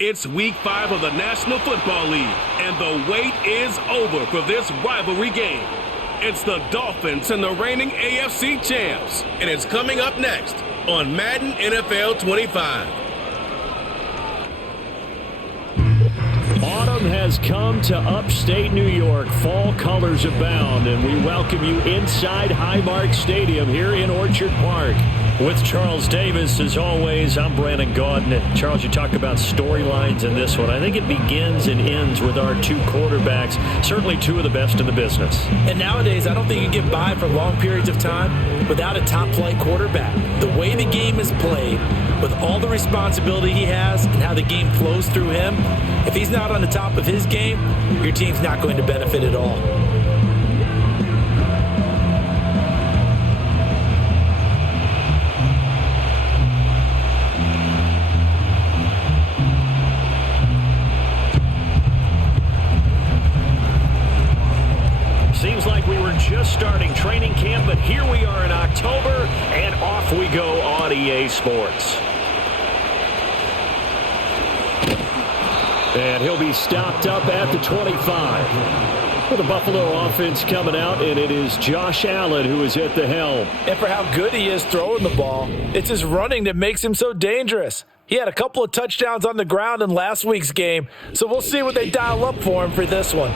It's Week 5 of the National Football League, and the wait is over for this rivalry game. It's the Dolphins and the reigning AFC champs, and it's coming up next on Madden NFL 25. Autumn has come to upstate New York. Fall colors abound, and we welcome you inside Highmark Stadium here in Orchard Park. With Charles Davis, as always, I'm Brandon Gaudin. Charles, you talk about storylines in this one. I think it begins and ends with our two quarterbacks, certainly two of the best in the business. And nowadays, I don't think you get by for long periods of time without a top-flight quarterback. The way the game is played, with all the responsibility he has and how the game flows through him, if he's not on the top of his game, your team's not going to benefit at all. Seems like we were just starting training camp, but here we are in October, and off we go on EA Sports. And he'll be stopped up at the 25. For the Buffalo offense coming out, and it is Josh Allen who is at the helm. And for how good he is throwing the ball, it's his running that makes him so dangerous. He had a couple of touchdowns on the ground in last week's game, so we'll see what they dial up for him for this one.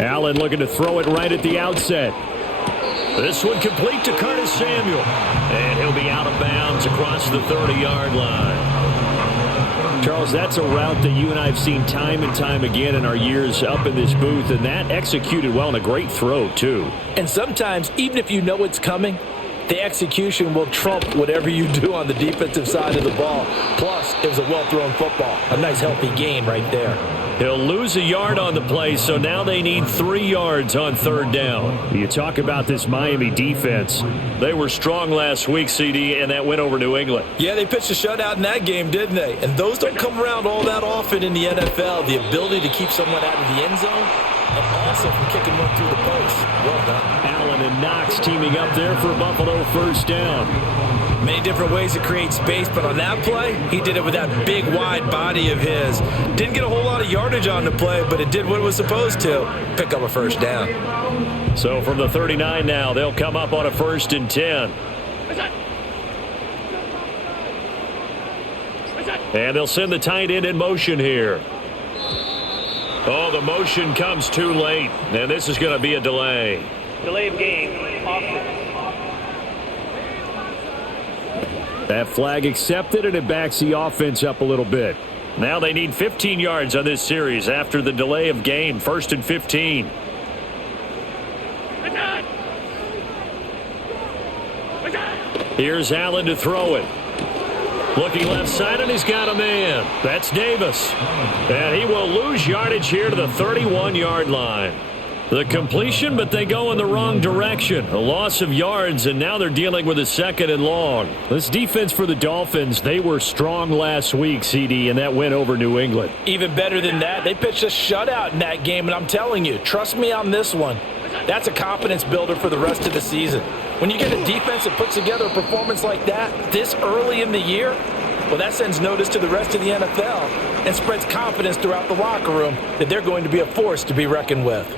Allen looking to throw it right at the outset. This one complete to Curtis Samuel. And he'll be out of bounds across the 30-yard line. Charles, that's a route that you and I have seen time and time again in our years up in this booth, and that executed well and a great throw, too. And sometimes, even if you know it's coming, the execution will trump whatever you do on the defensive side of the ball. Plus, it was a well-thrown football. A nice, healthy gain right there. He'll lose a yard on the play, so now they need 3 yards on third down. You talk about this Miami defense. They were strong last week, CD, and that went over New England. Yeah, they pitched a shutout in that game, didn't they? And those don't come around all that often in the NFL. The ability to keep someone out of the end zone and also from kicking one through the post. Well done. Allen and Knox teaming up there for Buffalo first down. Many different ways to create space, but on that play, he did it with that big, wide body of his. Didn't get a whole lot of yardage on the play, but it did what it was supposed to. Pick up a first down. So from the 39 now, they'll come up on a 1st and 10. And they'll send the tight end in motion here. Oh, the motion comes too late, and this is going to be a delay. Delay of game, offense. That flag accepted, and it backs the offense up a little bit. Now they need 15 yards on this series after the delay of game. 1st and 15. Here's Allen to throw it. Looking left side, and he's got a man. That's Davis. And he will lose yardage here to the 31-yard line. The completion, but they go in the wrong direction. A loss of yards, and now they're dealing with a 2nd and long. This defense for the Dolphins, they were strong last week, CD, and that went over New England. Even better than that, they pitched a shutout in that game, and I'm telling you, trust me on this one. That's a confidence builder for the rest of the season. When you get a defense that puts together a performance like that this early in the year, well, that sends notice to the rest of the NFL and spreads confidence throughout the locker room that they're going to be a force to be reckoned with.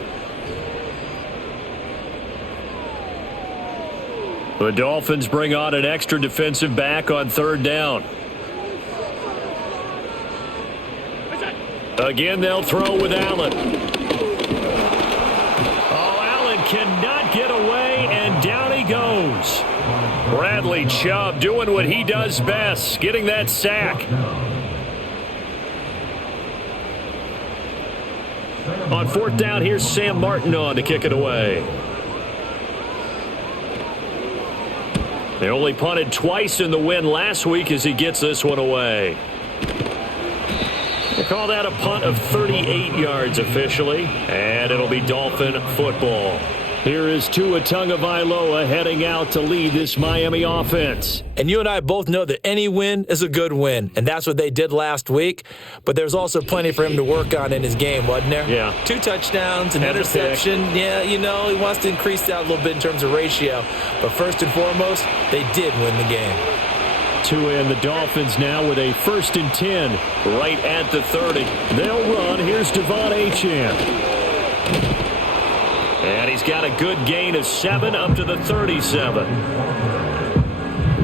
The Dolphins bring on an extra defensive back on 3rd down. Again, they'll throw with Allen. Oh, Allen cannot get away, and down he goes. Bradley Chubb doing what he does best, getting that sack. On 4th down, here's Sam Martin on to kick it away. They only punted twice in the win last week as he gets this one away. They call that a punt of 38 yards officially, and it'll be Dolphin football. Here is Tua Tagovailoa heading out to lead this Miami offense. And you and I both know that any win is a good win, and that's what they did last week. But there's also plenty for him to work on in his game, wasn't there? Yeah. 2 touchdowns, an And interception. Yeah, he wants to increase that a little bit in terms of ratio. But first and foremost, they did win the game. Tua and the Dolphins now with a 1st and 10 right at the 30. They'll run. Here's Devon Achane. And he's got a good gain of 7 up to the 37.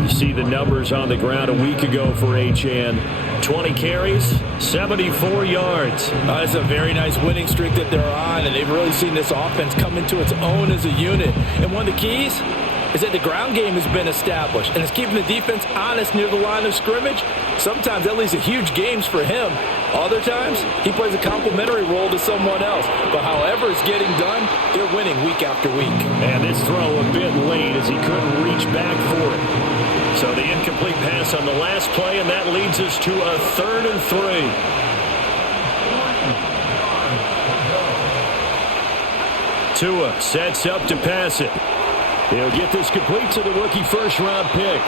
You see the numbers on the ground a week ago for Achane. 20 carries, 74 yards. It's a very nice winning streak that they're on, and they've really seen this offense come into its own as a unit. And one of the keys is that the ground game has been established, and it's keeping the defense honest near the line of scrimmage. Sometimes that leads to huge games for him. Other times, he plays a complementary role to someone else. But however it's getting done, they're winning week after week. And this throw a bit late as he couldn't reach back for it. So the incomplete pass on the last play, and that leads us to a 3rd and 3. Tua sets up to pass it. He'll get this complete to the rookie first-round pick.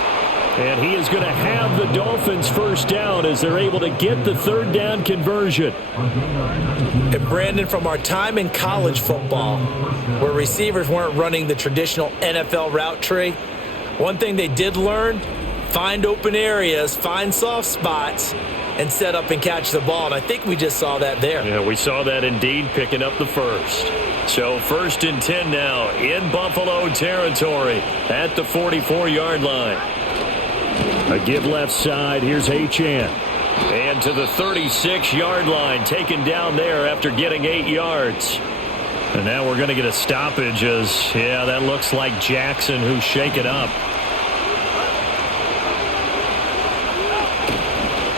And he is going to have the Dolphins first down as they're able to get the 3rd down conversion. And Brandon, from our time in college football, where receivers weren't running the traditional NFL route tree, one thing they did learn, find open areas, find soft spots, and set up and catch the ball. And I think we just saw that there. Yeah, we saw that indeed, picking up the first. So 1st and 10 now in Buffalo territory at the 44-yard line. A give left side. Here's Achane. And to the 36-yard line, taken down there after getting 8 yards. And now we're going to get a stoppage as, yeah, that looks like Jackson who's shaken up.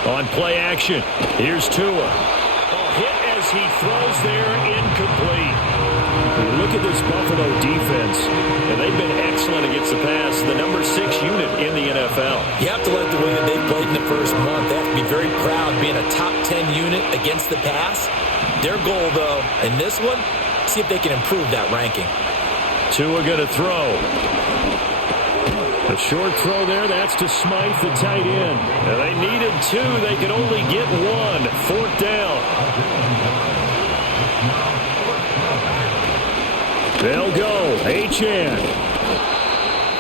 On play action, here's Tua. Hit as he throws there, incomplete. You look at this Buffalo defense, and they've been excellent against the pass, the number 6 unit in the NFL. You have to like the way that they've played in the first month. They have to be very proud being a top 10 unit against the pass. Their goal, though, in this one, see if they can improve that ranking. Tua going to throw. A short throw there, that's to Smythe, the tight end. And they needed 2, they could only get 1. 4th down. They'll go. Achane.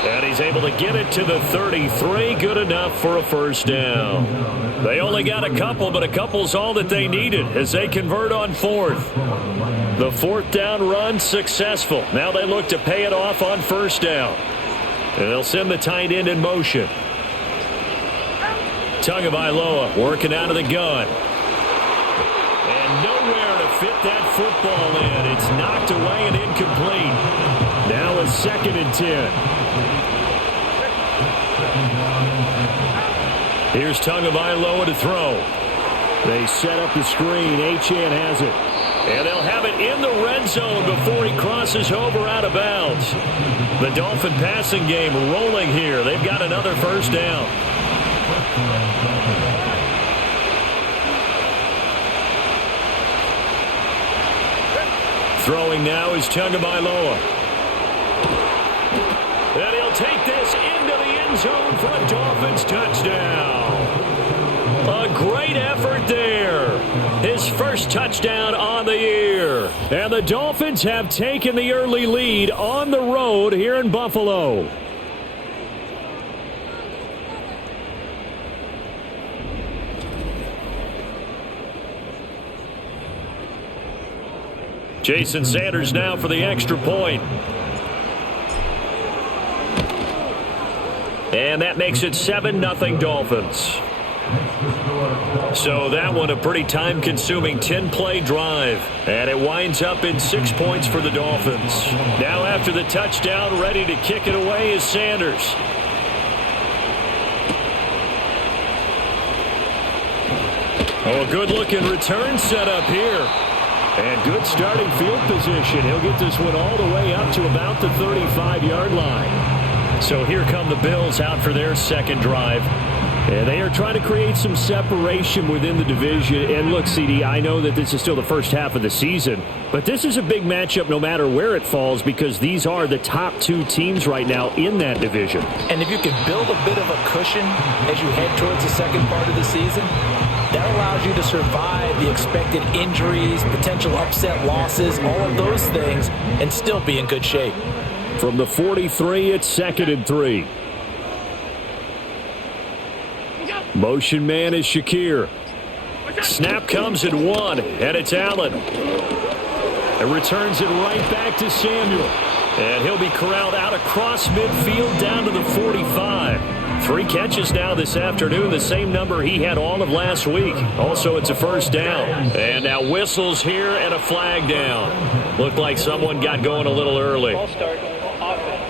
And he's able to get it to the 33. Good enough for a first down. They only got a couple, but a couple's all that they needed as they convert on 4th. The 4th down run successful. Now they look to pay it off on 1st down. And they'll send the tight end in motion. Tagovailoa working out of the gun. And nowhere to fit that football in. It's knocked away and incomplete. Now a 2nd and 10. Here's Tagovailoa to throw. They set up the screen. Achane has it. And they'll have it in the red zone before he crosses over out of bounds. The Dolphin passing game rolling here. They've got another first down. Throwing now is Tagovailoa. And he'll take this into the end zone for a Dolphins touchdown. A great effort there. His first touchdown on the year. And the Dolphins have taken the early lead on the road here in Buffalo. Jason Sanders now for the extra point. And that makes it 7-0 Dolphins. So that one a pretty time-consuming 10-play drive. And it winds up in 6 points for the Dolphins. Now after the touchdown, ready to kick it away is Sanders. Oh, a good-looking return set up here. And good starting field position. He'll get this one all the way up to about the 35-yard line. So here come the Bills out for their second drive. And they are trying to create some separation within the division. And look, CD, I know that this is still the first half of the season, but this is a big matchup no matter where it falls because these are the top two teams right now in that division. And if you can build a bit of a cushion as you head towards the second part of the season, that allows you to survive the expected injuries, potential upset losses, all of those things, and still be in good shape. From the 43, it's 2nd and 3. Motion man is Shakir. Snap comes at 1, and it's Allen. And returns it right back to Samuel. And he'll be corralled out across midfield down to the 45. 3 catches now this afternoon, the same number he had all of last week. Also, it's a first down. And now whistles here and a flag down. Looked like someone got going a little early. Ball start. Offense.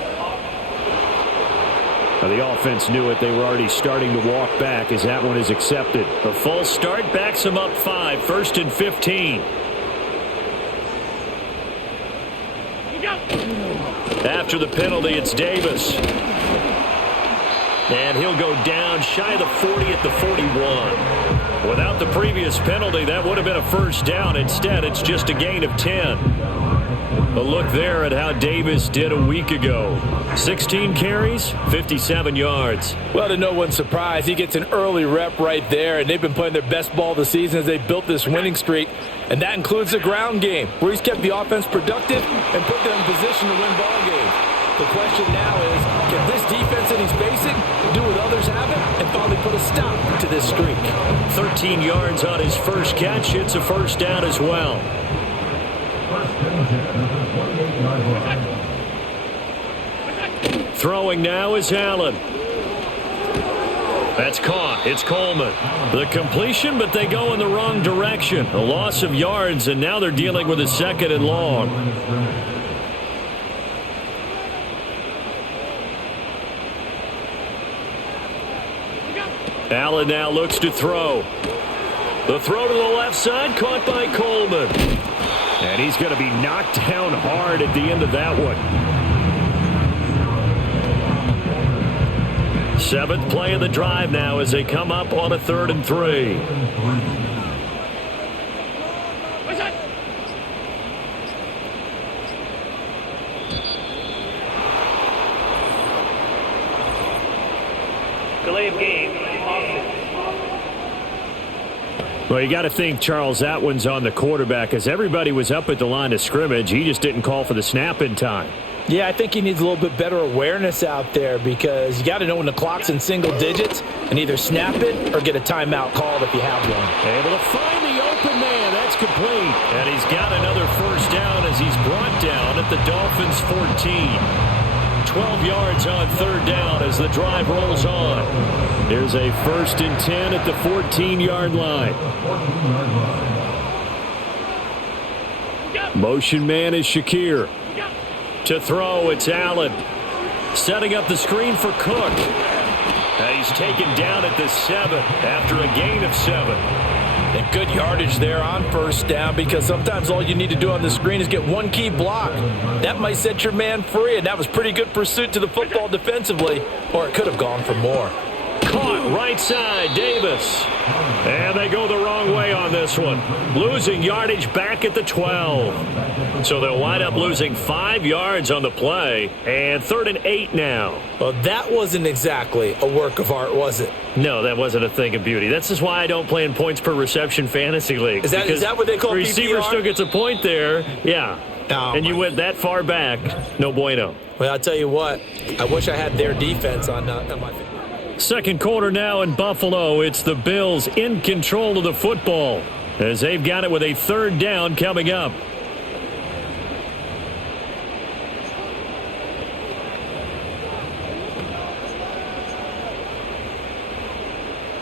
Now the offense knew it. They were already starting to walk back as that one is accepted. The false start backs them up 5. 1st and 15. After the penalty, it's Davis. And he'll go down shy of the 40 at the 41. Without the previous penalty, that would have been a first down. Instead, it's just a gain of 10. A look there at how Davis did a week ago. 16 carries, 57 yards. Well, to no one's surprise, he gets an early rep right there, and they've been playing their best ball this season as they built this winning streak, and that includes the ground game, where he's kept the offense productive and put them in position to win ball games. The question now is, can this defense that he's facing do what others haven't and finally put a stop to this streak? 13 yards on his first catch. It's a first down as well. Throwing now is Allen. That's caught. It's Coleman. The completion, but they go in the wrong direction. A loss of yards, and now they're dealing with a 2nd and long. Allen now looks to throw. The throw to the left side, caught by Coleman. And he's going to be knocked down hard at the end of that one. 7th play of the drive now as they come up on a 3rd and 3. Delay of game. Offense. Well, you got to think, Charles, that one's on the quarterback as everybody was up at the line of scrimmage. He just didn't call for the snap in time. Yeah, I think he needs a little bit better awareness out there because you got to know when the clock's in single digits and either snap it or get a timeout called if you have one. Able to find the open man. That's complete. And he's got another first down as he's brought down at the Dolphins' 14. 12 yards on 3rd down as the drive rolls on. There's a 1st and 10 at the 14-yard line. Motion man is Shakir. To throw, it's Allen. Setting up the screen for Cook. And he's taken down at the 7 after a gain of 7. And good yardage there on first down because sometimes all you need to do on the screen is get one key block. That might set your man free, and that was pretty good pursuit to the football defensively, or it could have gone for more. Caught right side, Davis. And they go the wrong way on this one. Losing yardage back at the 12. So they'll wind up losing 5 yards on the play. And 3rd and 8 now. Well, that wasn't exactly a work of art, was it? No, that wasn't a thing of beauty. That's just why I don't play in points per reception fantasy league. Is that what they call receiver PPR? still gets a point there. Yeah. Oh, and you went that far back. No bueno. Well, I'll tell you what. I wish I had their defense on my thing. Second quarter now in Buffalo. It's the Bills in control of the football as they've got it with a 3rd down coming up.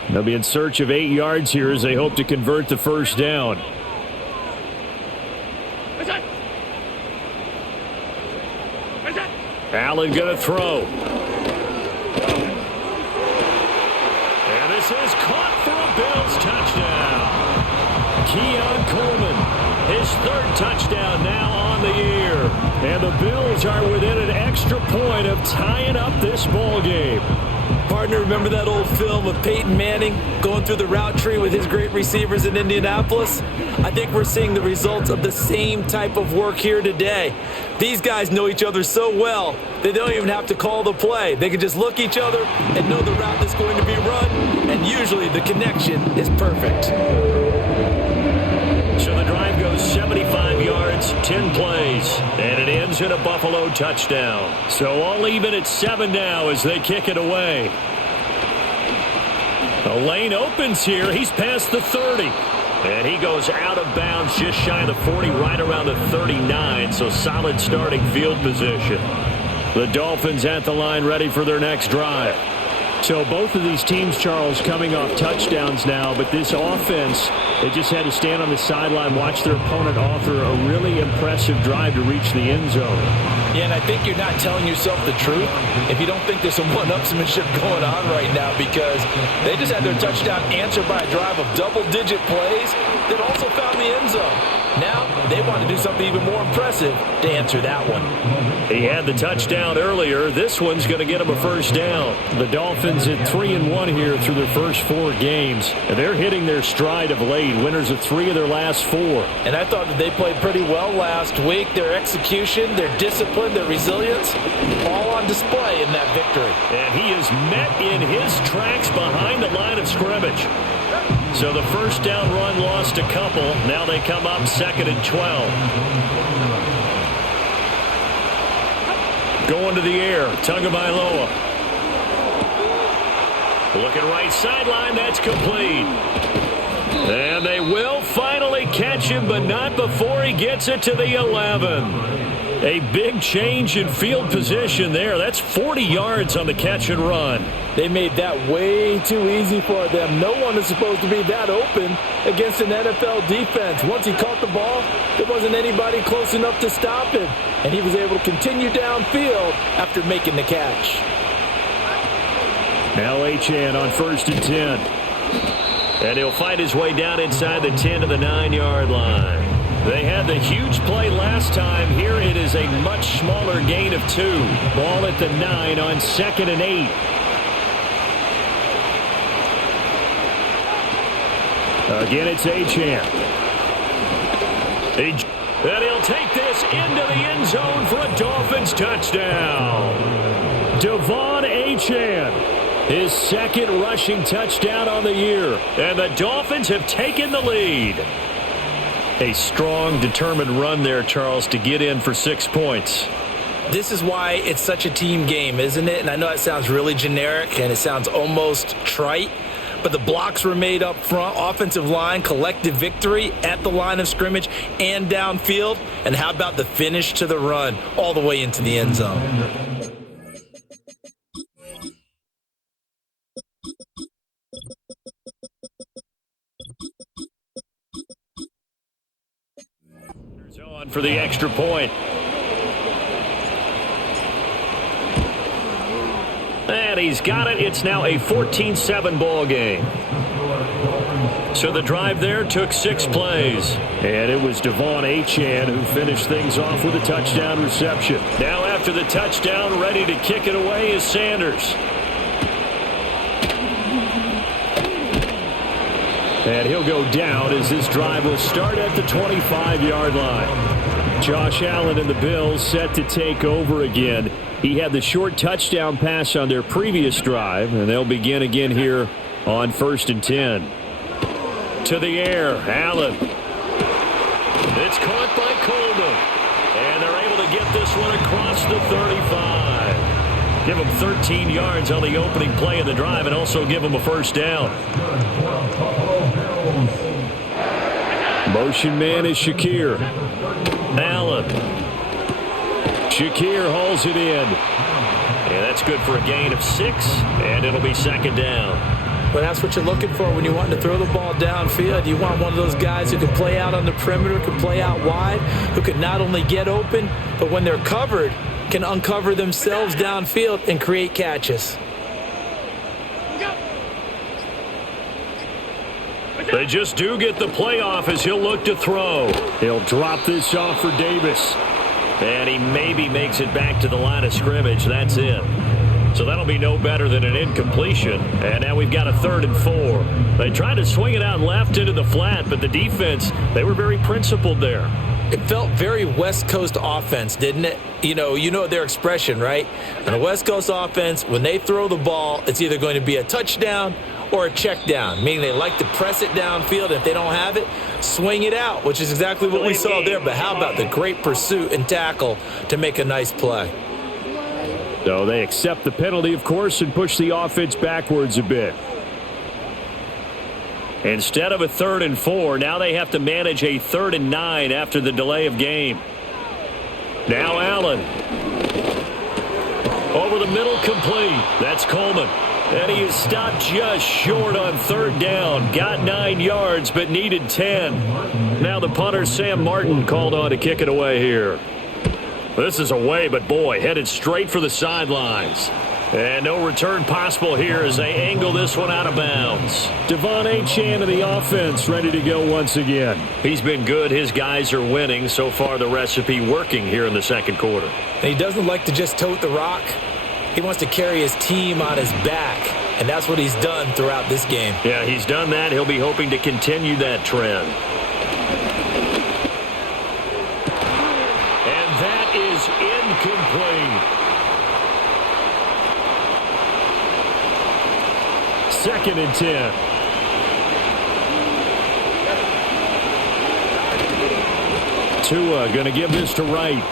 They'll be in search of 8 yards here as they hope to convert the first down. Allen going to throw. And this is caught for a Bills touchdown. Keon Coleman, his 3rd touchdown now on the year. And the Bills are within an extra point of tying up this ball game. Partner, remember that old film of Peyton Manning going through the route tree with his great receivers in Indianapolis? I think we're seeing the results of the same type of work here today. These guys know each other so well, they don't even have to call the play. They can just look each other and know the route that's going to be run, and usually the connection is perfect. So the drive goes 75 yards, 10 plays, and it ends in a Buffalo touchdown. So all even at 7 now as they kick it away. The lane opens here. He's past the 30. And he goes out of bounds just shy of the 40, right around the 39. So solid starting field position. The Dolphins at the line ready for their next drive. So both of these teams, Charles, coming off touchdowns now, but this offense, they just had to stand on the sideline, watch their opponent author a really impressive drive to reach the end zone. Yeah, and I think you're not telling yourself the truth if you don't think there's some one-upsmanship going on right now, because they just had their touchdown answered by a drive of double-digit plays that also found the end zone. Now they want to do something even more impressive to answer that one. He had the touchdown earlier. This one's going to get him a first down. The Dolphins at 3-1 here through their first 4 games. And they're hitting their stride of late. Winners of 3 of their last 4. And I thought that they played pretty well last week. Their execution, their discipline, their resilience, all on display in that victory. And he is met in his tracks behind the line of scrimmage. So the first down run lost a couple. Now they come up 2nd and 12. Going to the air. Tagovailoa. Looking right sideline. That's complete. And they will finally catch him, but not before he gets it to the 11. A big change in field position there. That's 40 yards on the catch and run. They made that way too easy for them. No one is supposed to be that open against an NFL defense. Once he caught the ball, there wasn't anybody close enough to stop him. And he was able to continue downfield after making the catch. Now Achane on 1st and 10. And he'll fight his way down inside the 10 to the 9-yard line. They had the huge play last time. Here it is a much smaller gain of 2. Ball at the 9 on 2nd and 8. Again, it's Achane. And he'll take this into the end zone for a Dolphins touchdown. Devon Achane, his 2nd rushing touchdown on the year. And the Dolphins have taken the lead. A strong, determined run there, Charles, to get in for 6 points. This is why it's such a team game, isn't it? And I know it sounds really generic and it sounds almost trite, but the blocks were made up front, offensive line, collective victory at the line of scrimmage and downfield. And how about the finish to the run all the way into the end zone? On for the extra point. And he's got it. It's now a 14-7 ball game. So the drive there took 6 plays. And it was Devon Achane who finished things off with a touchdown reception. Now after the touchdown, ready to kick it away is Sanders. And he'll go down as this drive will start at the 25-yard line. Josh Allen and the Bills set to take over again. He had the short touchdown pass on their previous drive, and they'll begin again here on 1st and 10. To the air, Allen. It's caught by Coleman. And they're able to get this one across the 35. Give him 13 yards on the opening play of the drive and also give him a first down. Motion man is Shakir. Allen. Shakir hauls it in. And that's good for a gain of 6, and it'll be 2nd down. But that's what you're looking for when you want to throw the ball downfield. You want one of those guys who can play out on the perimeter, can play out wide, who can not only get open, but when they're covered, can uncover themselves downfield and create catches. They just do get the playoff as he'll look to throw. He'll drop this off for Davis. And he maybe makes it back to the line of scrimmage. That's it. So that'll be no better than an incompletion. And now we've got a 3rd and 4. They tried to swing it out left into the flat, but the defense, they were very principled there. It felt very West Coast offense, didn't it? You know their expression, right? On a West Coast offense, when they throw the ball, it's either going to be a touchdown or a check down, meaning they like to press it downfield. If they don't have it, swing it out, which is exactly what we saw there. But how about the great pursuit and tackle to make a nice play? So they accept the penalty, of course, and push the offense backwards a bit. Instead of a 3rd and 4, now they have to manage a 3rd and 9 after the delay of game. Now Allen. Over the middle, complete. That's Coleman. And he is stopped just short on 3rd down. Got 9 yards, but needed 10. Now the punter, Sam Martin, called on to kick it away here. This is away, but boy, headed straight for the sidelines. And no return possible here as they angle this one out of bounds. Devon Achane of the offense ready to go once again. He's been good. His guys are winning. So far, the recipe working here in the second quarter. And he doesn't like to just tote the rock. He wants to carry his team on his back, and that's what he's done throughout this game. Yeah, he's done that. He'll be hoping to continue that trend. And that is incomplete. 2nd and 10. Tua going to give this to Wright.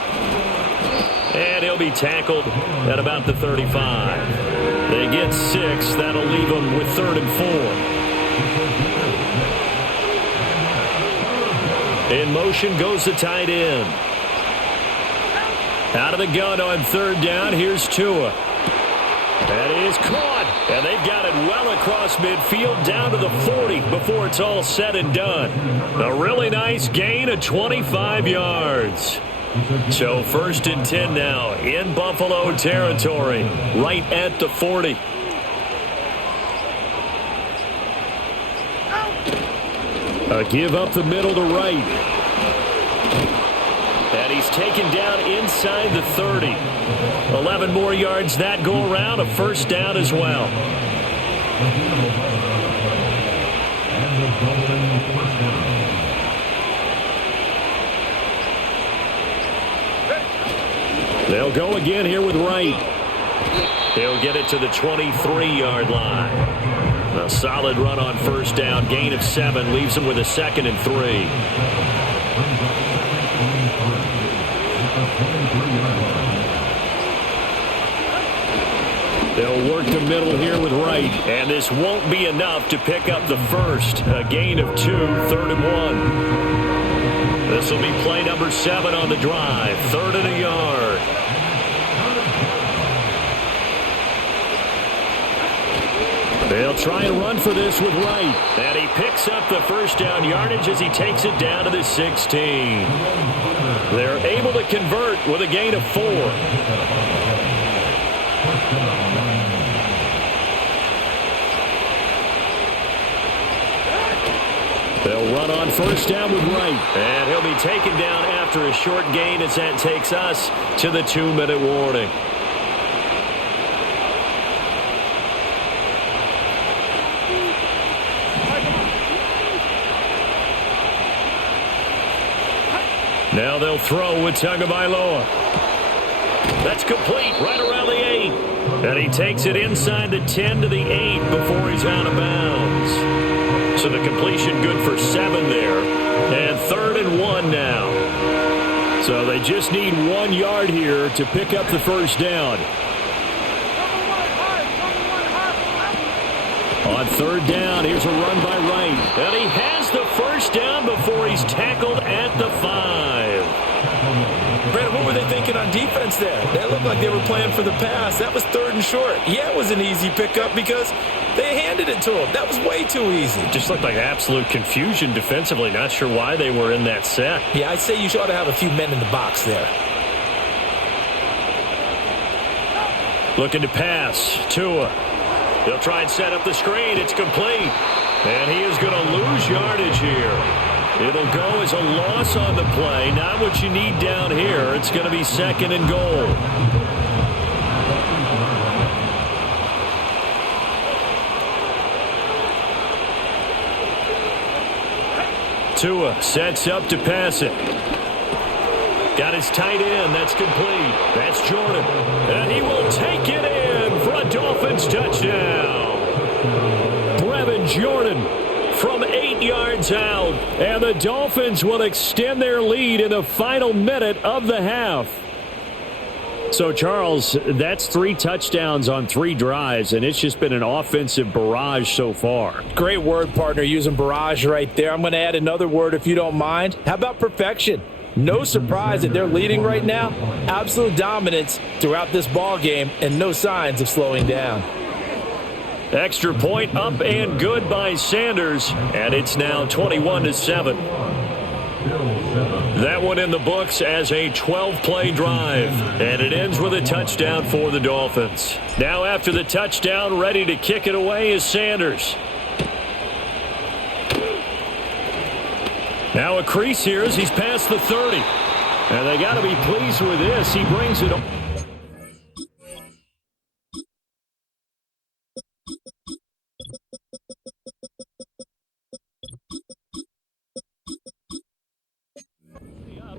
And he'll be tackled at about the 35. They get 6. That'll leave them with 3rd and 4. In motion goes the tight end. Out of the gun on 3rd down. Here's Tua. That is caught. And they've got it well across midfield down to the 40 before it's all said and done. A really nice gain of 25 yards. So 1st and 10 now in Buffalo territory, right at the 40. A give up the middle to Wright. And he's taken down inside the 30. 11 more yards that go around, a 1st down as well. They'll go again here with Wright. He'll get it to the 23-yard line. A solid run on 1st down. Gain of 7 leaves him with a 2nd and 3. They'll work the middle here with Wright. And this won't be enough to pick up the 1st. A gain of 2, 3rd and 1. This will be play number 7 on the drive. 3rd and a yard. They'll try and run for this with Wright. And he picks up the 1st down yardage as he takes it down to the 16. They're able to convert with a gain of 4. They'll run on 1st down with Wright. And he'll be taken down after a short gain as that takes us to the 2-minute warning. Now they'll throw with Tagovailoa. That's complete right around the 8. And he takes it inside the 10 to the 8 before he's out of bounds. So the completion good for 7 there. And 3rd and 1 now. So they just need 1 yard here to pick up the 1st down. On 3rd down, here's a run by Wright. And he has the 1st down before he's tackled at the 5. Brad, what were they thinking on defense there? That looked like they were playing for the pass. That was 3rd and short. Yeah, it was an easy pickup because they handed it to him. That was way too easy. Just looked like absolute confusion defensively. Not sure why they were in that set. Yeah, I'd say you ought to have a few men in the box there. Looking to pass. Tua. He'll try and set up the screen. It's complete. And he is going to lose yardage here. It'll go as a loss on the play. Not what you need down here. It's going to be 2nd and goal. Tua sets up to pass it. Got his tight end. That's complete. That's Jordan. And he will take it in for a Dolphins touchdown. Brevin Jordan from 8 yards out. And the Dolphins will extend their lead in the final minute of the half. So, Charles, that's 3 touchdowns on 3 drives, and it's just been an offensive barrage so far. Great word, partner, using barrage right there. I'm going to add another word if you don't mind. How about perfection? No surprise that they're leading right now. Absolute dominance throughout this ball game and no signs of slowing down. Extra point up and good by Sanders, and it's now 21-7. That one in the books as a 12-play drive, and it ends with a touchdown for the Dolphins. Now after the touchdown, ready to kick it away is Sanders. Now a crease here as he's past the 30. And they got to be pleased with this. He brings it up.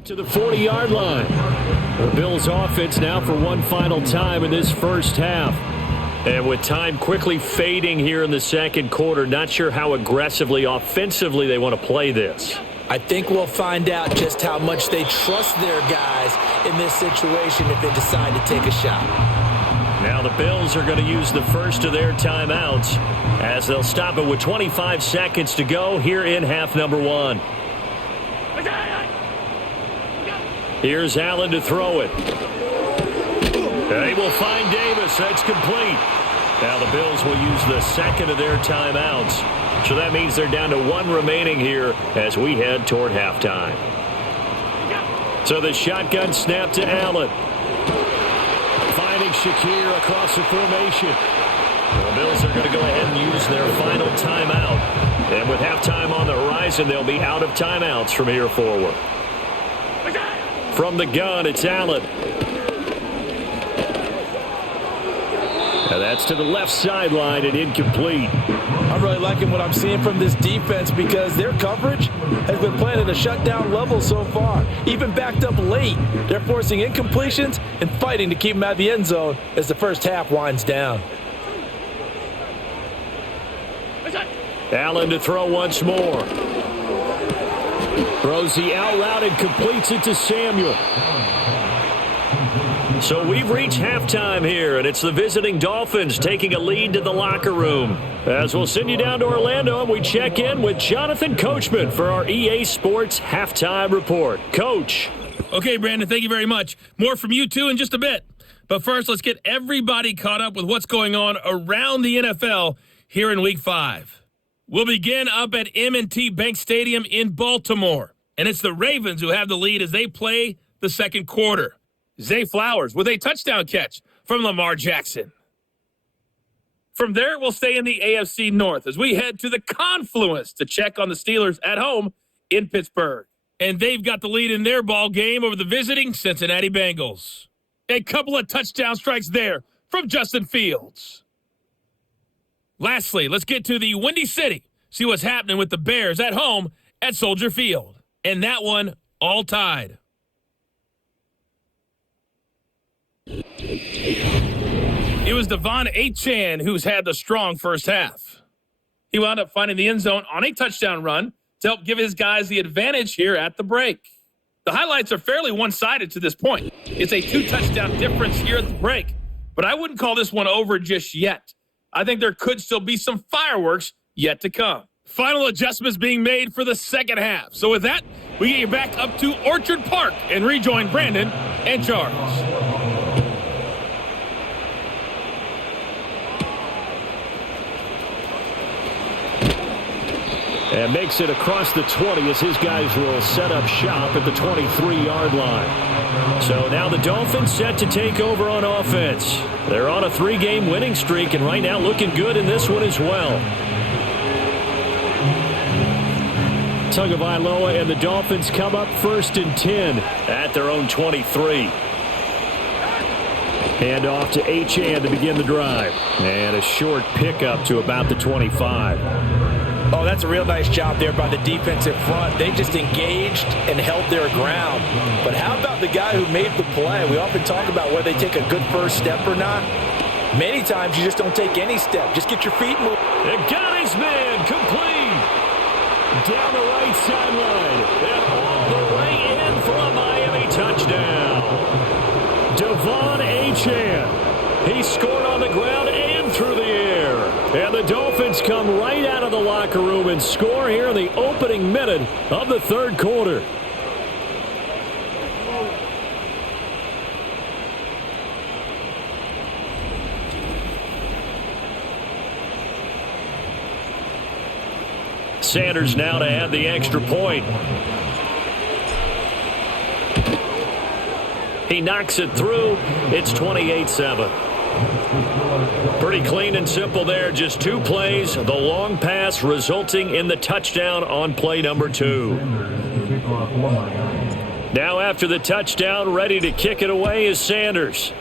To the 40-yard line. The Bills offense now for one final time in this first half. And with time quickly fading here in the second quarter, not sure how aggressively, offensively they want to play this. I think we'll find out just how much they trust their guys in this situation if they decide to take a shot. Now the Bills are going to use the first of their timeouts as they'll stop it with 25 seconds to go here in half number 1. Here's Allen to throw it. They will find Davis. That's complete. Now the Bills will use the second of their timeouts. So that means they're down to 1 remaining here as we head toward halftime. So the shotgun snap to Allen. Finding Shakir across the formation. The Bills are going to go ahead and use their final timeout. And with halftime on the horizon, they'll be out of timeouts from here forward. From the gun, it's Allen. Now that's to the left sideline and incomplete. I'm really liking what I'm seeing from this defense because their coverage has been playing at a shutdown level so far. Even backed up late, they're forcing incompletions and fighting to keep them out of the end zone as the first half winds down. Allen to throw once more. Throws the out route and completes it to Samuel. So we've reached halftime here, and it's the visiting Dolphins taking a lead to the locker room. As we'll send you down to Orlando, and we check in with Jonathan Coachman for our EA Sports Halftime Report. Coach. Okay, Brandon, thank you very much. More from you, too, in just a bit. But first, let's get everybody caught up with what's going on around the NFL here in Week 5. We'll begin up at M&T Bank Stadium in Baltimore. And it's the Ravens who have the lead as they play the second quarter. Zay Flowers with a touchdown catch from Lamar Jackson. From there, we'll stay in the AFC North as we head to the Confluence to check on the Steelers at home in Pittsburgh. And they've got the lead in their ball game over the visiting Cincinnati Bengals. A couple of touchdown strikes there from Justin Fields. Lastly, let's get to the Windy City, see what's happening with the Bears at home at Soldier Field. And that one all tied. It was Devon Achane who's had the strong first half. He wound up finding the end zone on a touchdown run to help give his guys the advantage here at the break. The highlights are fairly one-sided to this point. It's a 2-touchdown difference here at the break, but I wouldn't call this one over just yet. I think there could still be some fireworks yet to come. Final adjustments being made for the second half. So with that, we get you back up to Orchard Park and rejoin Brandon and Charles. And makes it across the 20 as his guys will set up shop at the 23-yard line. So now the Dolphins set to take over on offense. They're on a 3-game winning streak and right now looking good in this one as well. Tagovailoa and the Dolphins come up 1st and 10 at their own 23. Hand off to Achane to begin the drive. And a short pickup to about the 25. Oh, that's a real nice job there by the defensive front. They just engaged and held their ground. But how about the guy who made the play? We often talk about whether they take a good first step or not. Many times you just don't take any step. Just get your feet moving. It got his man complete. Down the right sideline. And all the way in for a Miami touchdown. Devon Achane. He scored on the ground and through the air. And the Dolphins come right out of the locker room and score here in the opening minute of the third quarter. Sanders now to add the extra point. He knocks it through. It's 28-7. Pretty clean and simple there. Just 2 plays. The long pass resulting in the touchdown on play number 2. Now after the touchdown, ready to kick it away is Sanders.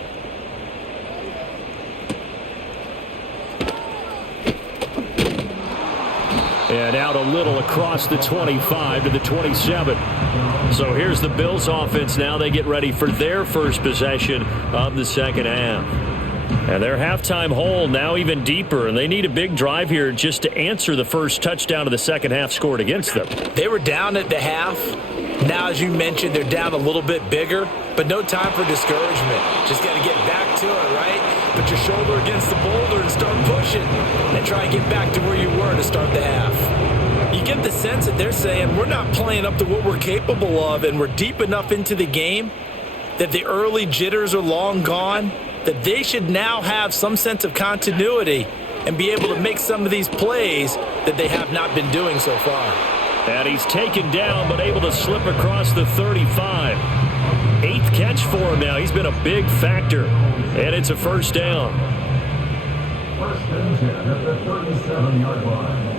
And out a little across the 25 to the 27. So here's the Bills offense now. They get ready for their first possession of the second half. And their halftime hole now even deeper, and they need a big drive here just to answer the first touchdown of the second half scored against them. They were down at the half. Now, as you mentioned, they're down a little bit bigger, but no time for discouragement. Just got to get back to it, right? Put your shoulder against the boulder and start pushing, and try and get back to where you were to start the half. You get the sense that they're saying we're not playing up to what we're capable of, and we're deep enough into the game that the early jitters are long gone, that they should now have some sense of continuity and be able to make some of these plays that they have not been doing so far. And he's taken down but able to slip across the 35. 8th catch for him now. He's been a big factor. And it's a first down. First and 10 at the 37-yard line.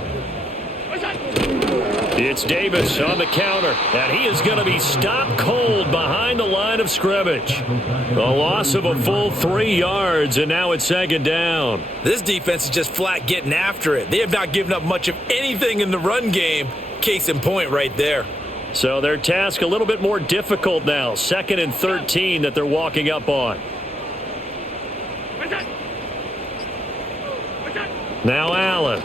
It's Davis on the counter, and he is going to be stopped cold behind the line of scrimmage. A loss of a full 3 yards, and now it's second down. This defense is just flat getting after it. They have not given up much of anything in the run game. Case in point right there. So their task a little bit more difficult now. 2nd and 13 that they're walking up on. Now Allen.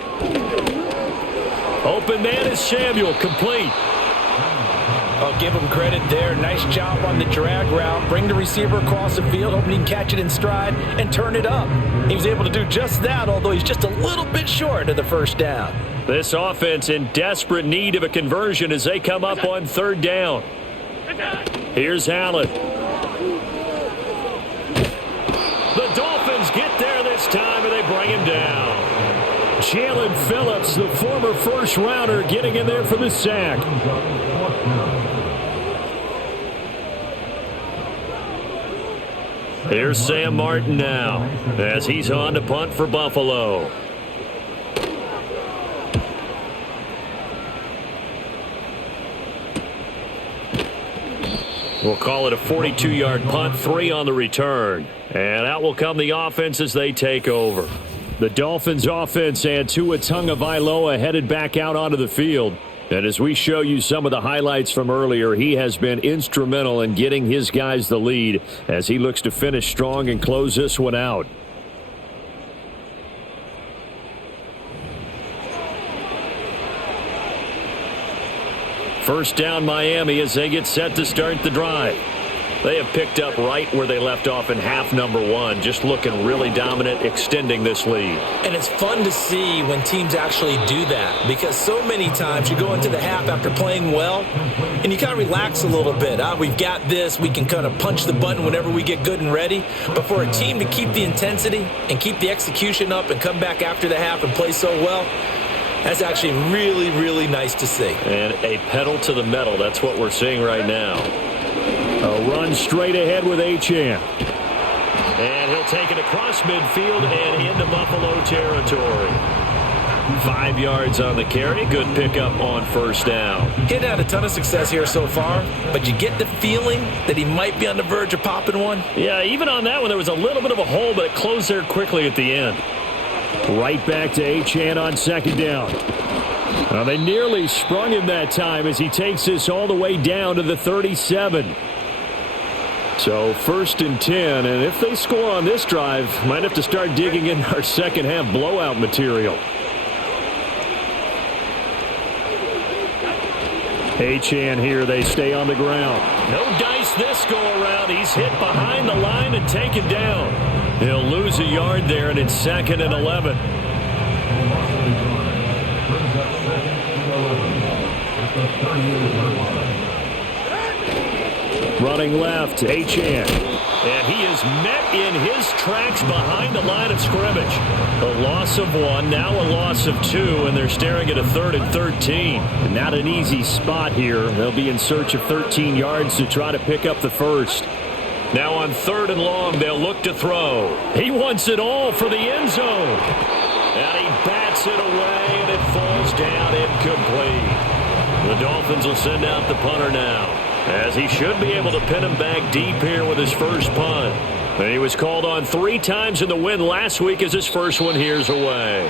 Open man is Samuel, complete. I'll give him credit there. Nice job on the drag route. Bring the receiver across the field, hoping he can catch it in stride and turn it up. He was able to do just that, although he's just a little bit short of the first down. This offense in desperate need of a conversion as they come up on 3rd down. Here's Allen. The Dolphins get there this time, and they bring him down. Jalen Phillips, the former first-rounder, getting in there for the sack. Here's Sam Martin now as he's on to punt for Buffalo. We'll call it a 42-yard punt, 3 on the return. And out will come the offense as they take over. The Dolphins offense and Tua Tagovailoa headed back out onto the field. And as we show you some of the highlights from earlier, he has been instrumental in getting his guys the lead as he looks to finish strong and close this one out. First down Miami as they get set to start the drive. They have picked up right where they left off in half number 1, just looking really dominant, extending this lead. And it's fun to see when teams actually do that, because so many times you go into the half after playing well and you kind of relax a little bit. We've got this. We can kind of punch the button whenever we get good and ready. But for a team to keep the intensity and keep the execution up and come back after the half and play so well, that's actually really, really nice to see. And a pedal to the metal. That's what we're seeing right now. A run straight ahead with Achane. And he'll take it across midfield and into Buffalo territory. 5 yards on the carry. Good pickup on first down. He hadn't had a ton of success here so far, but you get the feeling that he might be on the verge of popping one. Yeah, even on that one, there was a little bit of a hole, but it closed there quickly at the end. Right back to Achane on second down. They nearly sprung him that time as he takes this all the way down to the 37. So 1st and 10, and if they score on this drive, might have to start digging in our second half blowout material. Achane here, they stay on the ground. No dice this go around. He's hit behind the line and taken down. He'll lose a yard there, and it's 2nd and 11. Running left, Achane. And he is met in his tracks behind the line of scrimmage. A loss of 1, now a loss of 2, and they're staring at a 3rd and 13. Not an easy spot here. They'll be in search of 13 yards to try to pick up the first. Now on 3rd and long, they'll look to throw. He wants it all for the end zone. And he bats it away, and it falls down incomplete. The Dolphins will send out the punter now, as he should be able to pin him back deep here with his first punt. And he was called on 3 times in the win last week as his first one here's away.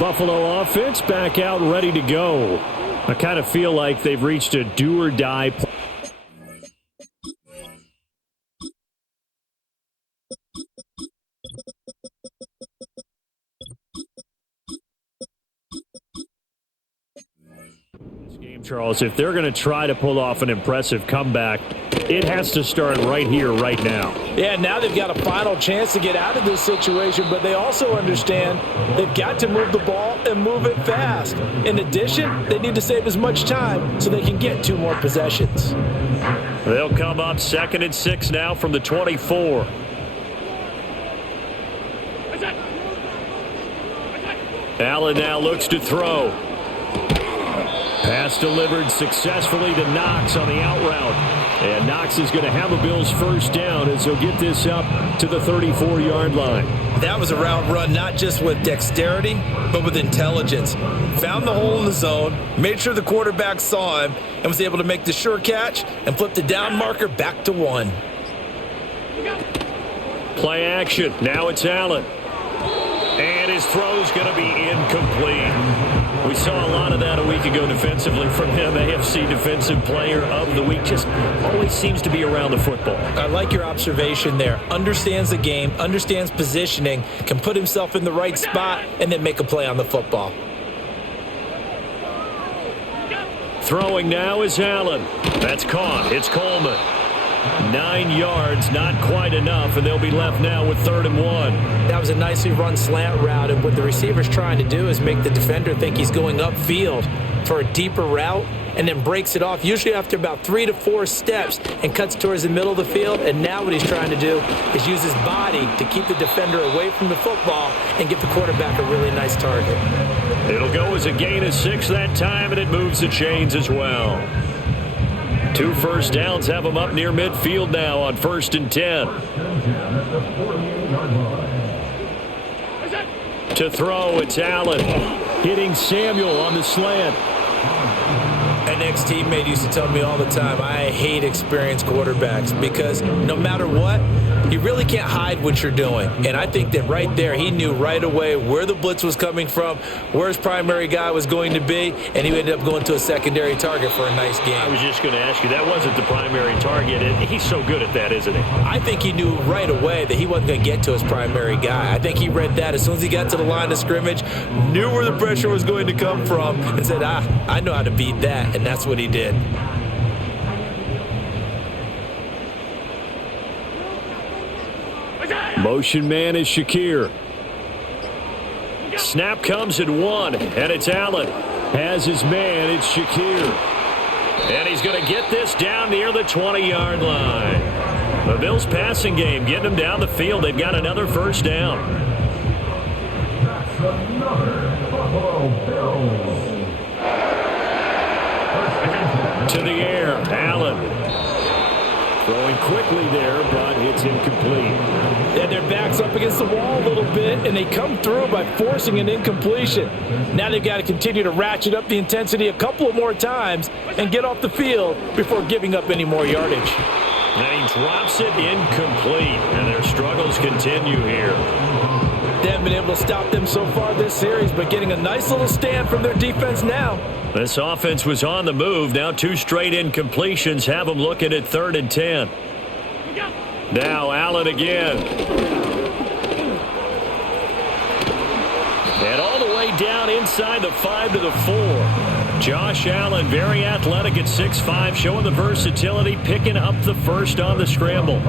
Buffalo offense back out ready to go. I kind of feel like they've reached a do-or-die point. Charles, if they're going to try to pull off an impressive comeback, it has to start right here, right now. Yeah, now they've got a final chance to get out of this situation, but they also understand they've got to move the ball and move it fast. In addition, they need to save as much time so they can get 2 more possessions. They'll come up 2nd and 6 now from the 24. Allen now looks to throw. Pass delivered successfully to Knox on the out route. And Knox is going to have a Bills first down as he'll get this up to the 34-yard line. That was a route run not just with dexterity, but with intelligence. Found the hole in the zone, made sure the quarterback saw him, and was able to make the sure catch and flip the down marker back to 1. Play action. Now it's Allen. And his throw's going to be incomplete. We saw a lot of that a week ago defensively from him. AFC Defensive Player of the Week. Just always seems to be around the football. I like your observation there. Understands the game, understands positioning, can put himself in the right spot, and then make a play on the football. Throwing now is Allen. That's caught. It's Coleman. 9 yards, not quite enough, and they'll be left now with 3rd and 1. That was a nicely run slant route, and what the receiver's trying to do is make the defender think he's going upfield for a deeper route, and then breaks it off, usually after about 3 to 4 steps, and cuts towards the middle of the field. And now what he's trying to do is use his body to keep the defender away from the football and give the quarterback a really nice target. It'll go as a gain of 6 that time, and it moves the chains as well. 2 first downs have them up near midfield now on 1st and 10. To throw, it's Allen. Hitting Samuel on the slant. An ex-teammate used to tell me all the time, I hate experienced quarterbacks because no matter what, you really can't hide what you're doing. And I think that right there, he knew right away where the blitz was coming from, where his primary guy was going to be, and he ended up going to a secondary target for a nice game. I was just going to ask you, that wasn't the primary target, and he's so good at that, isn't he? I think he knew right away that he wasn't going to get to his primary guy. I think he read that as soon as he got to the line of scrimmage, knew where the pressure was going to come from, and said, I know how to beat that, and that's what he did. Motion man is Shakir. Snap comes at 1, and it's Allen. Has his man, it's Shakir. And he's going to get this down near the 20-yard line. The Bills passing game getting them down the field. They've got another first down. That's another Buffalo Bills. To the air, Allen. Throwing quickly there, but it's incomplete. Yeah, their back's up against the wall a little bit, and they come through by forcing an incompletion. Now they've got to continue to ratchet up the intensity a couple of more times and get off the field before giving up any more yardage. And he drops it incomplete, and their struggles continue here. They haven't been able to stop them so far this series, but getting a nice little stand from their defense now. This offense was on the move. Now 2 straight incompletions have them looking at 3rd and 10. Now Allen again. And all the way down inside the 5 to the 4. Josh Allen, very athletic at 6'5", showing the versatility, picking up the first on the scramble.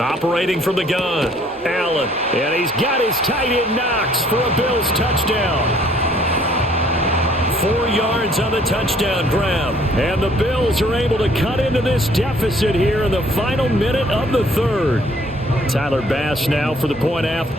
Operating from the gun, Allen. And he's got his tight end Knox for a Bills touchdown. 4 yards on the touchdown grab. And the Bills are able to cut into this deficit here in the final minute of the 3rd. Tyler Bass now for the point after.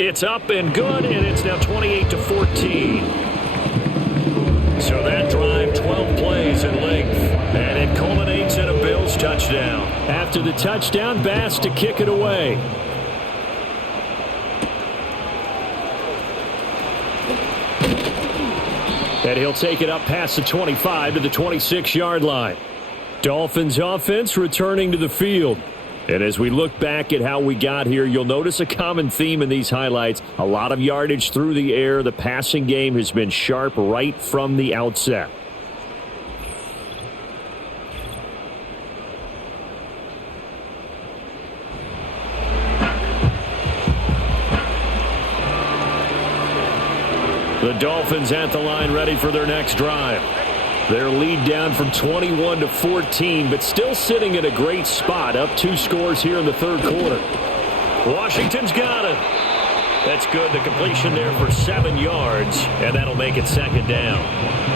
It's up and good, and it's now 28-14. So that drive, 12 plays in length, and it culminates in a Bills touchdown. After the touchdown, Bass to kick it away. And he'll take it up past the 25 to the 26-yard line. Dolphins offense returning to the field. And as we look back at how we got here, you'll notice a common theme in these highlights. A lot of yardage through the air. The passing game has been sharp right from the outset. The Dolphins at the line ready for their next drive. Their lead down from 21-14, but still sitting in a great spot, up 2 scores here in the 3rd quarter. Washington's got it. That's good. The completion there for 7 yards, and that'll make it 2nd down.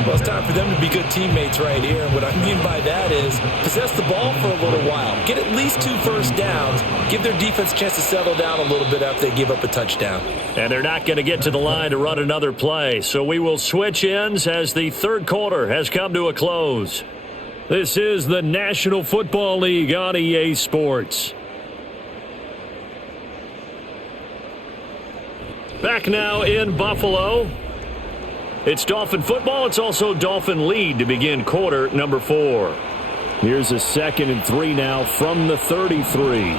Well, it's time for them to be good teammates right here. And what I mean by that is possess the ball for a little while. Get at least 2 first downs. Give their defense a chance to settle down a little bit after they give up a touchdown. And they're not going to get to the line to run another play. So we will switch ends as the 3rd quarter has come to a close. This is the National Football League on EA Sports. Back now in Buffalo. It's Dolphin football. It's also Dolphin lead to begin quarter number 4. Here's a 2nd and 3 now from the 33.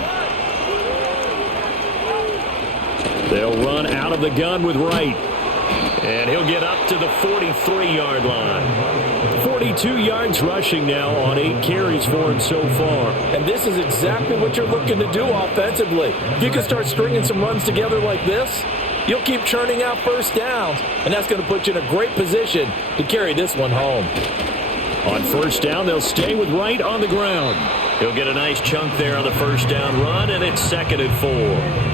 They'll run out of the gun with Wright. And he'll get up to the 43-yard line. 42 yards rushing now on 8 carries for him so far. And this is exactly what you're looking to do offensively. If you can start stringing some runs together like this, you'll keep churning out first downs, and that's going to put you in a great position to carry this one home. On first down, they'll stay with Wright on the ground. He'll get a nice chunk there on the first down run, and it's 2nd and 4.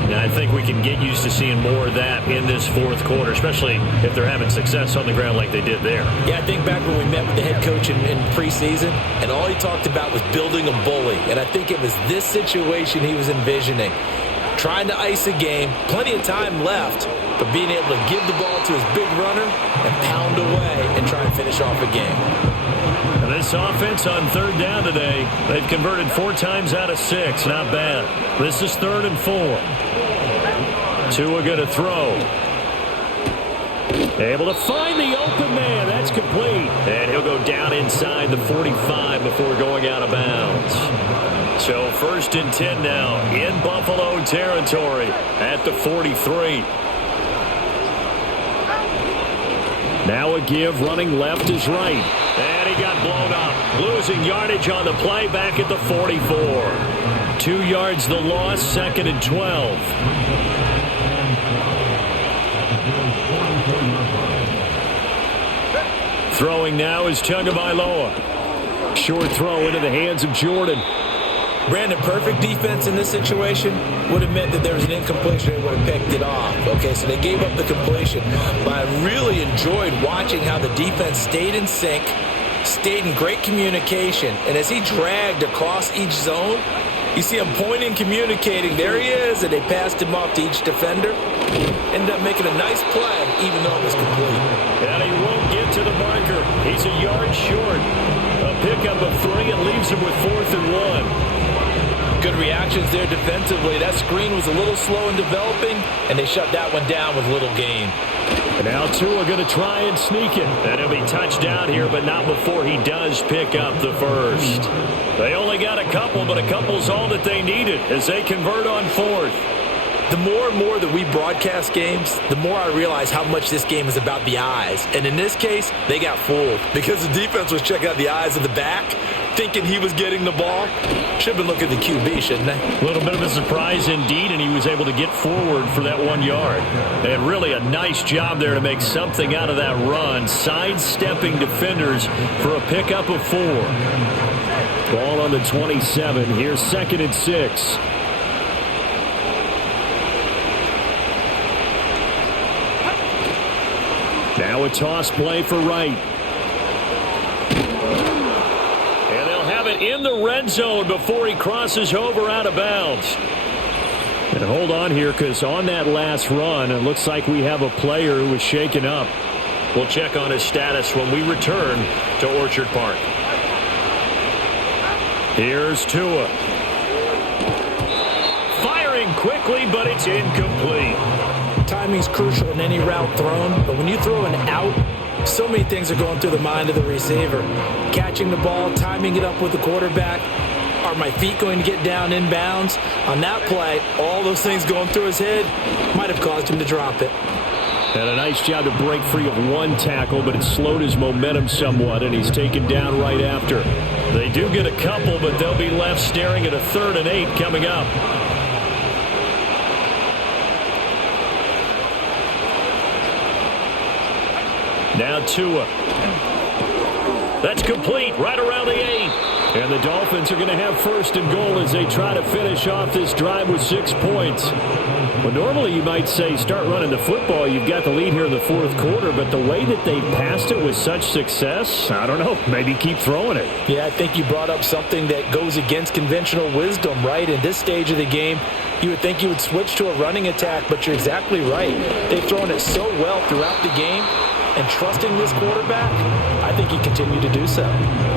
Now, I think we can get used to seeing more of that in this 4th quarter, especially if they're having success on the ground like they did there. Yeah, I think back when we met with the head coach in preseason, and all he talked about was building a bully. And I think it was this situation he was envisioning. Trying to ice a game, plenty of time left, but being able to give the ball to his big runner and pound away and try and finish off a game. And this offense on 3rd down today, they've converted 4 times out of 6. Not bad. This is 3rd and 4. Tua going to throw. Able to find the open man. That's complete. And he'll go down inside the 45 before going out of bounds. So 1st and 10 now in Buffalo territory at the 43. Now a give, running left is Wright. And he got blown up. Losing yardage on the play back at the 44. 2 yards the loss, 2nd and 12. Throwing now is Tagovailoa. Short throw into the hands of Jordan. Brandon, perfect defense in this situation would have meant that there was an incompletion and would have picked it off. Okay, so they gave up the completion. But I really enjoyed watching how the defense stayed in sync, stayed in great communication. And as he dragged across each zone, you see him pointing, communicating. There he is, and they passed him off to each defender. Ended up making a nice play, even though it was complete. And he won't get to the marker. He's a yard short. A pickup of 3 and leaves him with 4th and 1. Good reactions there defensively. That screen was a little slow in developing, and they shut that one down with little gain. And now Tua going to try and sneak it. And he'll be touchdown here, but not before he does pick up the first. They only got a couple, but a couple's all that they needed as they convert on fourth. The more and more that we broadcast games, the more I realize how much this game is about the eyes. And in this case, they got fooled because the defense was checking out the eyes of the back, thinking he was getting the ball. Should have been looking at the QB, shouldn't they? A little bit of a surprise indeed, and he was able to get forward for that 1 yard. And really a nice job there to make something out of that run, sidestepping defenders for a pickup of 4. Ball on the 27. Here's 2nd and 6. Now a toss play for Wright. And they'll have it in the red zone before he crosses over out of bounds. And hold on here, because on that last run, it looks like we have a player who was shaken up. We'll check on his status when we return to Orchard Park. Here's Tua. Firing quickly, but it's incomplete. Timing's crucial in any route thrown, but when you throw an out, so many things are going through the mind of the receiver. Catching the ball, timing it up with the quarterback. Are my feet going to get down inbounds? On that play, all those things going through his head might have caused him to drop it. And a nice job to break free of one tackle, but it slowed his momentum somewhat, and he's taken down right after. They do get a couple, but they'll be left staring at a 3rd and 8 coming up. Now Tua. That's complete right around the 8. And the Dolphins are going to have 1st and goal as they try to finish off this drive with 6 points. Well, normally you might say start running the football. You've got the lead here in the 4th quarter, but the way that they passed it with such success, I don't know, maybe keep throwing it. Yeah, I think you brought up something that goes against conventional wisdom, right? In this stage of the game, you would think you would switch to a running attack, but you're exactly right. They've thrown it so well throughout the game, and trusting this quarterback, I think he continued to do so.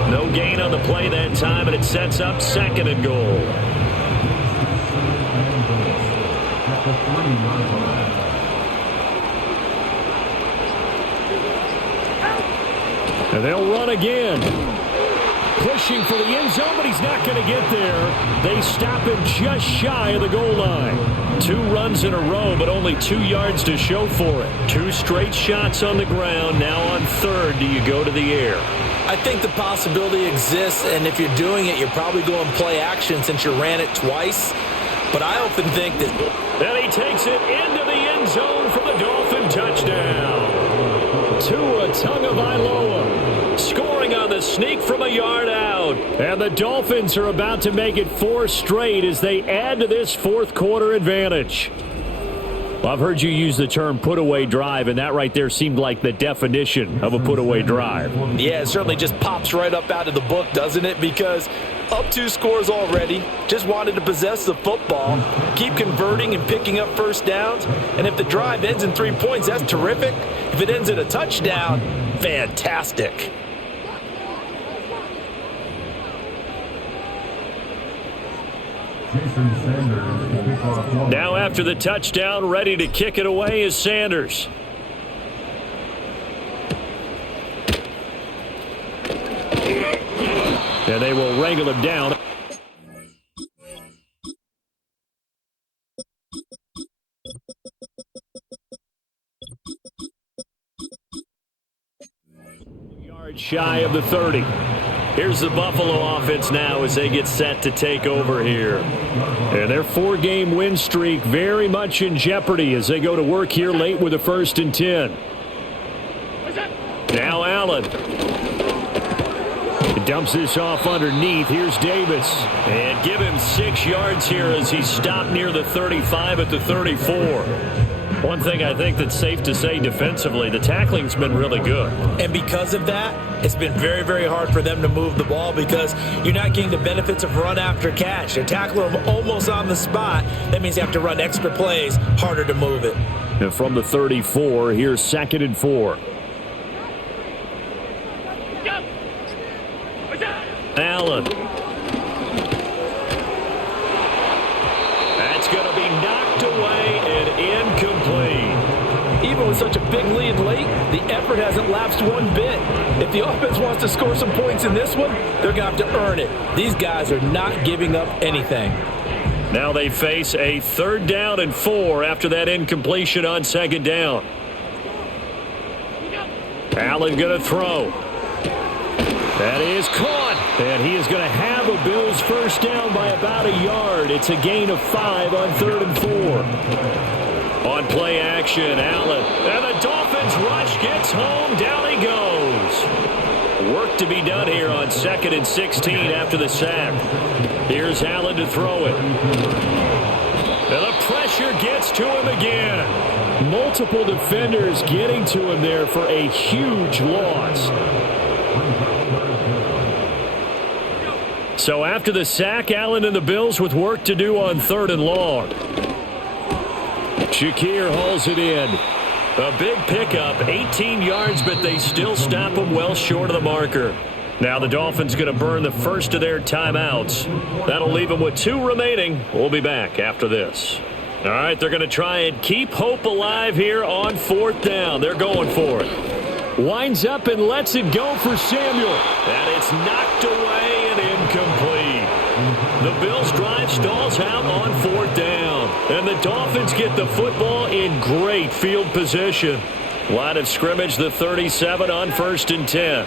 No gain on the play that time, and it sets up 2nd and goal. And they'll run again. Pushing for the end zone, but he's not going to get there. They stop him just shy of the goal line. 2 runs in a row, but only 2 yards to show for it. 2 straight shots on the ground. Now on 3rd, do you go to the air? I think the possibility exists, and if you're doing it, you're probably going play action since you ran it twice. But I often think that... And he takes it into the end zone for the Dolphin touchdown. Tua Tagovailoa scoring on the sneak from a yard out. And the Dolphins are about to make it 4 straight as they add to this 4th quarter advantage. Well, I've heard you use the term put-away drive, and that right there seemed like the definition of a put-away drive. Yeah, it certainly just pops right up out of the book, doesn't it? Because up 2 scores already, just wanted to possess the football, keep converting and picking up 1st downs. And if the drive ends in 3 points, that's terrific. If it ends in a touchdown, fantastic. Now after the touchdown, ready to kick it away is Sanders. And they will wrangle him down. Yard shy of the 30. Here's the Buffalo offense now as they get set to take over here. And their 4-game win streak very much in jeopardy as they go to work here late with a 1st and 10. Now Allen. He dumps this off underneath. Here's Davis. And give him 6 yards here as he's stopped near the 35 at the 34. One thing I think that's safe to say defensively, the tackling's been really good. And because of that, it's been very, very hard for them to move the ball because you're not getting the benefits of run after catch. They're tackling them almost on the spot. That means you have to run extra plays, harder to move it. And from the 34, here's 2nd and 4. Allen. big lead late, the effort hasn't lapsed one bit. If the offense wants to score some points in this one, they're going to have to earn it. These guys are not giving up anything. Now they face a 3rd down and 4 after that incompletion on 2nd down. Allen going to throw. That is caught. And he is going to have a Bills first down by about a yard. It's a gain of 5 on 3rd and 4. On play action, Allen. And the Dolphins rush gets home. Down he goes. Work to be done here on 2nd and 16 after the sack. Here's Allen to throw it. And the pressure gets to him again. Multiple defenders getting to him there for a huge loss. So after the sack, Allen and the Bills with work to do on 3rd and long. Shakir hauls it in. A big pickup, 18 yards, but they still stop him well short of the marker. Now the Dolphins going to burn the first of their timeouts. That'll leave them with 2 remaining. We'll be back after this. All right, they're going to try and keep hope alive here on 4th down. They're going for it. Winds up and lets it go for Samuel. And it's knocked away and incomplete. The Bills drive stalls out on 4th down. And the Dolphins get the football in great field position. Line of scrimmage, the 37 on 1st and 10.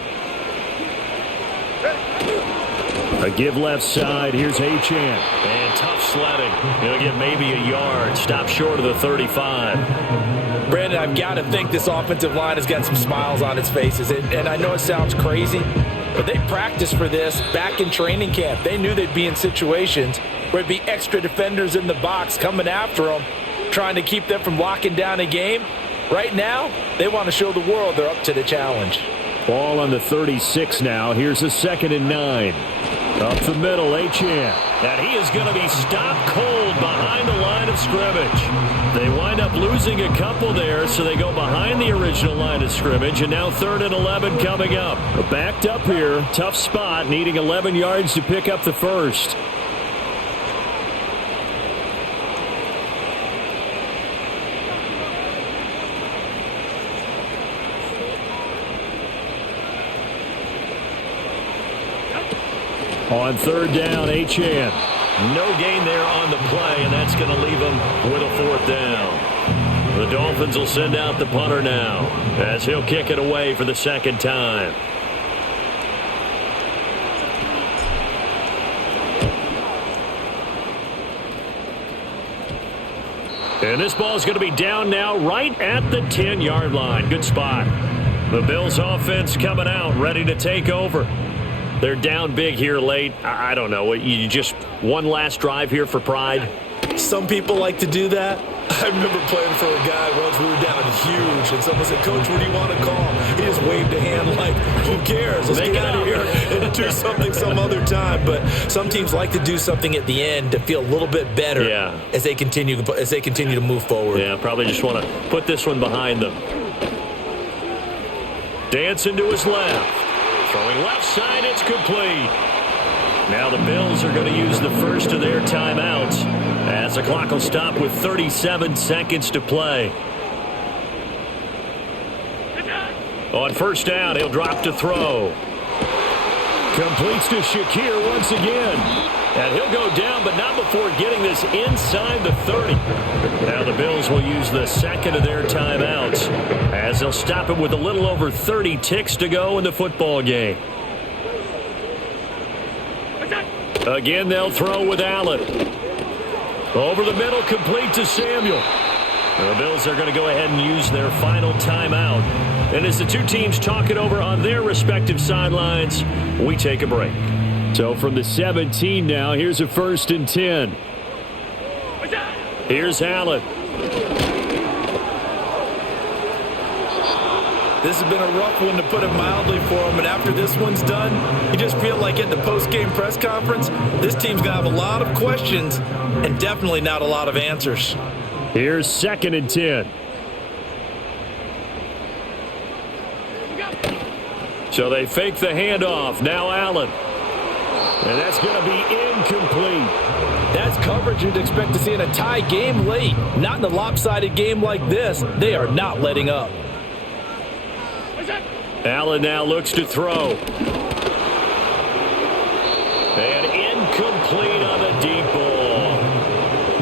A give left side. Here's Achane. And tough sledding. He'll get maybe a yard. Stop short of the 35. Brandon, I've got to think this offensive line has got some smiles on its faces. And I know it sounds crazy, but they practiced for this back in training camp. They knew they'd be in situations where it'd be extra defenders in the box coming after them, trying to keep them from locking down a game. Right now, they want to show the world they're up to the challenge. Ball on the 36 now. Here's a 2nd and 9. Up the middle, Achane. And he is going to be stopped cold behind the line of scrimmage. They wind up losing a couple there, so they go behind the original line of scrimmage, and now 3rd and 11 coming up. Backed up here. Tough spot, needing 11 yards to pick up the first. On 3rd down, Achane. No gain there on the play, and that's going to leave them with a 4th down. The Dolphins will send out the punter now as he'll kick it away for the 2nd time. And this ball is going to be down now right at the 10-yard line. Good spot. The Bills offense coming out, ready to take over. They're down big here late. I don't know. You just one last drive here for pride? Some people like to do that. I remember playing for a guy once. We were down huge, and someone said, "Coach, what do you want to call?" He just waved a hand like, "Who cares? Let's get out of here and do something some other time." But some teams like to do something at the end to feel a little bit better as they continue to move forward. Yeah, probably just want to put this one behind them. Dancing to his left. Throwing left side, it's complete. Now the Bills are going to use the first of their timeouts as the clock will stop with 37 seconds to play. On 1st down, he'll drop to throw. Completes to Shakir once again. And he'll go down, but not before getting this inside the 30. Now the Bills will use the 2nd of their timeouts as they'll stop him with a little over 30 ticks to go in the football game. Again, they'll throw with Allen. Over the middle, complete to Samuel. The Bills are going to go ahead and use their final timeout. And as the 2 teams talk it over on their respective sidelines, we take a break. So from the 17 now, here's a 1st and 10. Here's Allen. This has been a rough one, to put it mildly, for him. And after this one's done, you just feel like at the post-game press conference, this team's going to have a lot of questions and definitely not a lot of answers. Here's 2nd and 10. So they fake the handoff. Now Allen. And that's going to be incomplete. That's coverage you'd expect to see in a tie game late. Not in a lopsided game like this. They are not letting up. Allen now looks to throw. And incomplete on the deep ball.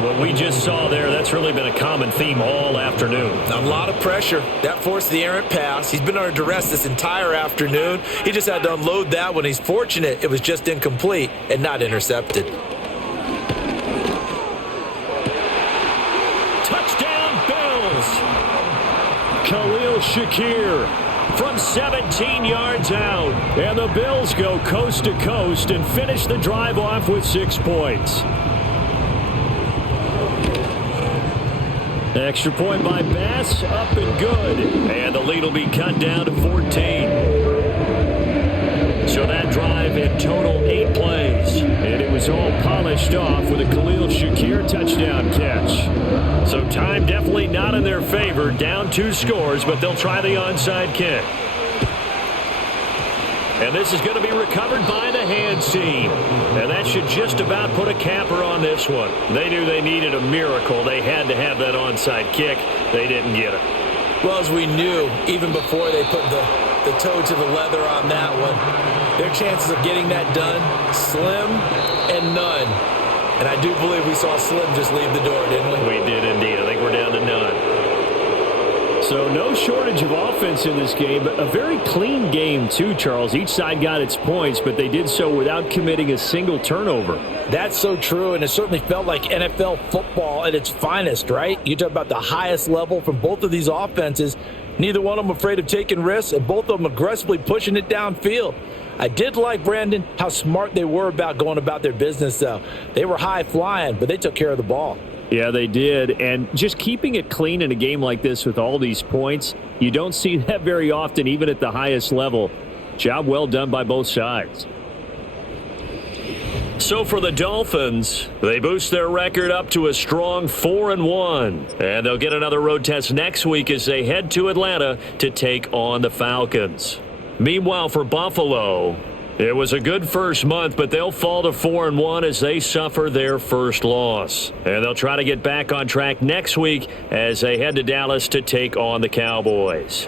What we just saw there, that's really been a common theme all afternoon. A lot of pressure. That forced the errant pass. He's been under duress this entire afternoon. He just had to unload that one. He's fortunate it was just incomplete and not intercepted. Touchdown, Bills! Khalil Shakir from 17 yards out. And the Bills go coast to coast and finish the drive off with 6 points. Extra point by Bass, up and good. And the lead will be cut down to 14. So that drive in total 8 plays. And it was all polished off with a Khalil Shakir touchdown catch. So time definitely not in their favor. Down 2 scores, but they'll try the onside kick. And this is going to be recovered by the hands team. And that should just about put a capper on this one. They knew they needed a miracle. They had to have that onside kick. They didn't get it. Well, as we knew, even before they put the toe to the leather on that one, their chances of getting that done, slim and none. And I do believe we saw Slim just leave the door, didn't we? We did indeed. I think we're down to none. So no shortage of offense in this game, but a very clean game too, Charles. Each side got its points, but they did so without committing a single turnover. That's so true, and it certainly felt like NFL football at its finest, right? You talk about the highest level from both of these offenses. Neither one of them afraid of taking risks, and both of them aggressively pushing it downfield. I did like, Brandon, how smart they were about going about their business, though. They were high flying, but they took care of the ball. Yeah, they did. And just keeping it clean in a game like this with all these points, you don't see that very often, even at the highest level. Job well done by both sides. So for the Dolphins, they boost their record up to a strong 4-1. And they'll get another road test next week as they head to Atlanta to take on the Falcons. Meanwhile, for Buffalo, it was a good first month, but they'll fall to 4-1 as they suffer their first loss. And they'll try to get back on track next week as they head to Dallas to take on the Cowboys.